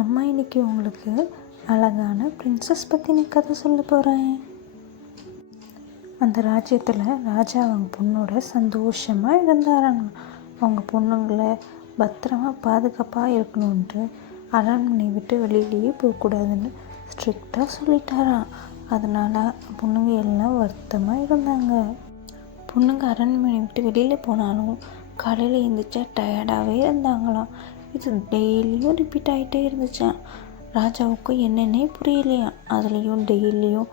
அம்மா இன்னைக்கு உங்களுக்கு அழகான பிரின்சஸ் பற்றின கதை சொல்ல போகிறேன். அந்த ராஜ்யத்தில் ராஜா அவங்க பொண்ணோட சந்தோஷமாக இருந்தாராங்க. அவங்க பொண்ணுங்களை பத்திரமா பாதுகாப்பாக இருக்கணுன்ட்டு அரண்மனை விட்டு வெளியிலேயே போகக்கூடாதுன்னு ஸ்ட்ரிக்டாக சொல்லிட்டாராம். அதனால் பொண்ணுங்க எல்லாம் வருத்தமாக இருந்தாங்க. பொண்ணுங்க அரண்மனை விட்டு வெளியில் போனாலும் காலையில் எழுந்திரிச்சா டயர்டாகவே இருந்தாங்களாம். இது டெய்லியும் ரிப்பீட் ஆகிட்டே இருந்துச்சான். ராஜாவுக்கும் என்னென்னே புரியலையாம். அதுலேயும் டெய்லியும்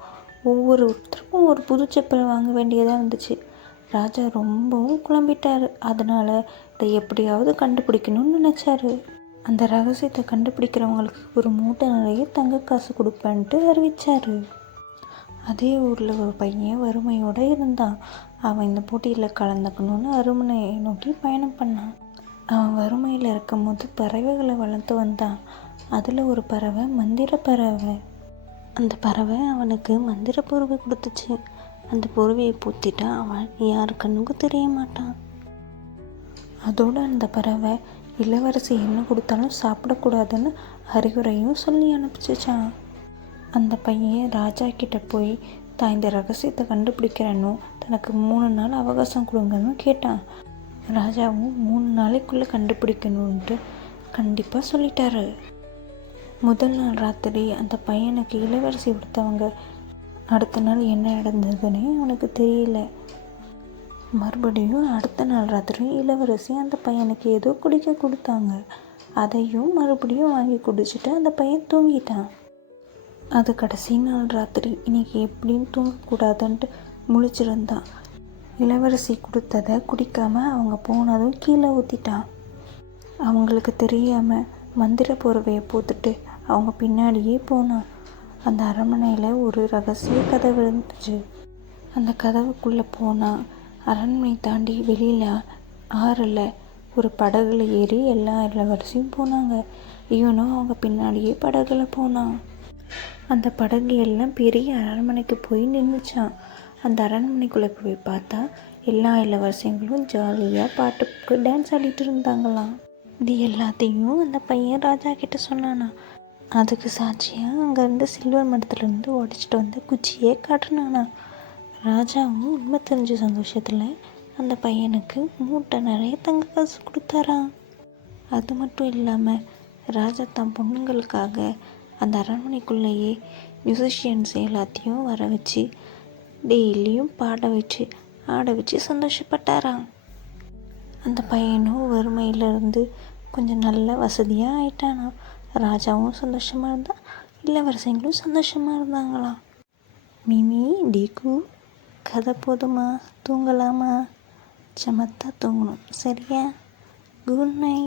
ஒவ்வொருத்தருக்கும் ஒரு புது செப்பல் வாங்க வேண்டியதாக இருந்துச்சு. ராஜா ரொம்பவும் குழம்பிட்டார். அதனால் இதை எப்படியாவது கண்டுபிடிக்கணும்னு நினச்சாரு. அந்த ரகசியத்தை கண்டுபிடிக்கிறவங்களுக்கு ஒரு மூட்டை நிறைய தங்க காசு கொடுப்பேன்ட்டு அறிவித்தார். அதே ஊரில் ஒரு பையன் வறுமையோடு இருந்தான். அவன் இந்த போட்டியில் கலந்துக்கணும்னு அரண்மனையை நோக்கி பயணம் பண்ணான். அவன் வறுமையில் இருக்கும் போது பறவைகளை வளர்த்து வந்தான். அதில் ஒரு பறவை மந்திர பறவை. அந்த பறவை அவனுக்கு மந்திர பொறுவை கொடுத்துச்சு. அந்த பொறுவையை பூத்திட்டா அவன் யாரு கண்ணுக்கும் தெரிய மாட்டான். அதோடு அந்த பறவை இளவரசி என்ன கொடுத்தாலும் சாப்பிடக்கூடாதுன்னு அறிவுரையும் சொல்லி அனுப்பிச்சிச்சான். அந்த பையன் ராஜா கிட்ட போய் தான் இந்த ரகசியத்தை கண்டுபிடிக்கிறேன்னு தனக்கு 3 நாள் அவகாசம் கொடுங்கன்னு கேட்டான். ராஜாவும் 3 நாளைக்குள்ளே கண்டுபிடிக்கணுன்ட்டு கண்டிப்பாக சொல்லிட்டாரு. முதல் நாள் ராத்திரி அந்த பையனுக்கு இளவரசி கொடுத்தவங்க அடுத்த நாள் என்ன நடந்ததுன்னே அவனுக்கு தெரியல. மறுபடியும் அடுத்த நாள் ராத்திரி இளவரசி அந்த பையனுக்கு ஏதோ குடிக்க கொடுத்தாங்க. அதையும் மறுபடியும் வாங்கி குடிச்சிட்டு அந்த பையன் தூங்கிட்டான். அது கடைசி நாள் ராத்திரி. இன்னைக்கு எப்படின்னு தூங்கக்கூடாதுன்ட்டு முழிச்சிருந்தான். இளவரசி கொடுத்ததை குடிக்காமல் அவங்க போனதும் கீழே ஊற்றிட்டான். அவங்களுக்கு தெரியாமல் மந்திர போர்வையை போட்டுட்டு அவங்க பின்னாடியே போனான். அந்த அரண்மனையில் ஒரு ரகசிய கதவு இருந்துச்சு. அந்த கதவுக்குள்ளே போனால் அரண்மனை தாண்டி வெளியில் ஆறில் ஒரு படகுல ஏறி எல்லா இளவரசியும் போனாங்க. இவனும் அவங்க பின்னாடியே படகுல போனான். அந்த படகு எல்லாம் பெரிய அரண்மனைக்கு போய் நின்றுச்சான். அந்த அரண்மனைக்குள்ளே போய் பார்த்தா எல்லா இளவரசிகளும் ஜாலியாக பாட்டுக்கு டான்ஸ் ஆடிட்டு இருந்தாங்களாம். இது எல்லாத்தையும் அந்த பையன் ராஜா கிட்ட சொன்னானா. அதுக்கு சாட்சியாக அங்கேருந்து சில்வர் மரத்துலேருந்து உடச்சிட்டு வந்த குச்சியே காட்டுனானா. ராஜாவும் உண்மை தெரிஞ்ச சந்தோஷத்தில் அந்த பையனுக்கு மூட்டை நிறைய தங்க காசு கொடுத்தாராம். அது மட்டும் இல்லாமல் ராஜா தன் பொண்ணுங்களுக்காக அந்த அரண்மனைக்குள்ளேயே மியூசிஷியன்ஸ் எல்லாத்தையும் வர வச்சு டெய்லியும் பாட வச்சு ஆட வச்சு சந்தோஷப்பட்டாராம். அந்த பையனும் வறுமையிலேருந்து கொஞ்சம் நல்ல வசதியாக ஆயிட்டானா. ராஜாவும் சந்தோஷமாக இருந்தான், இளவரசிங்களும் சந்தோஷமாக இருந்தாங்களாம். மிமி டிகு கதை போதுமா? தூங்கலாமா? சமத்தா தூங்கணும், சரியா? Good night.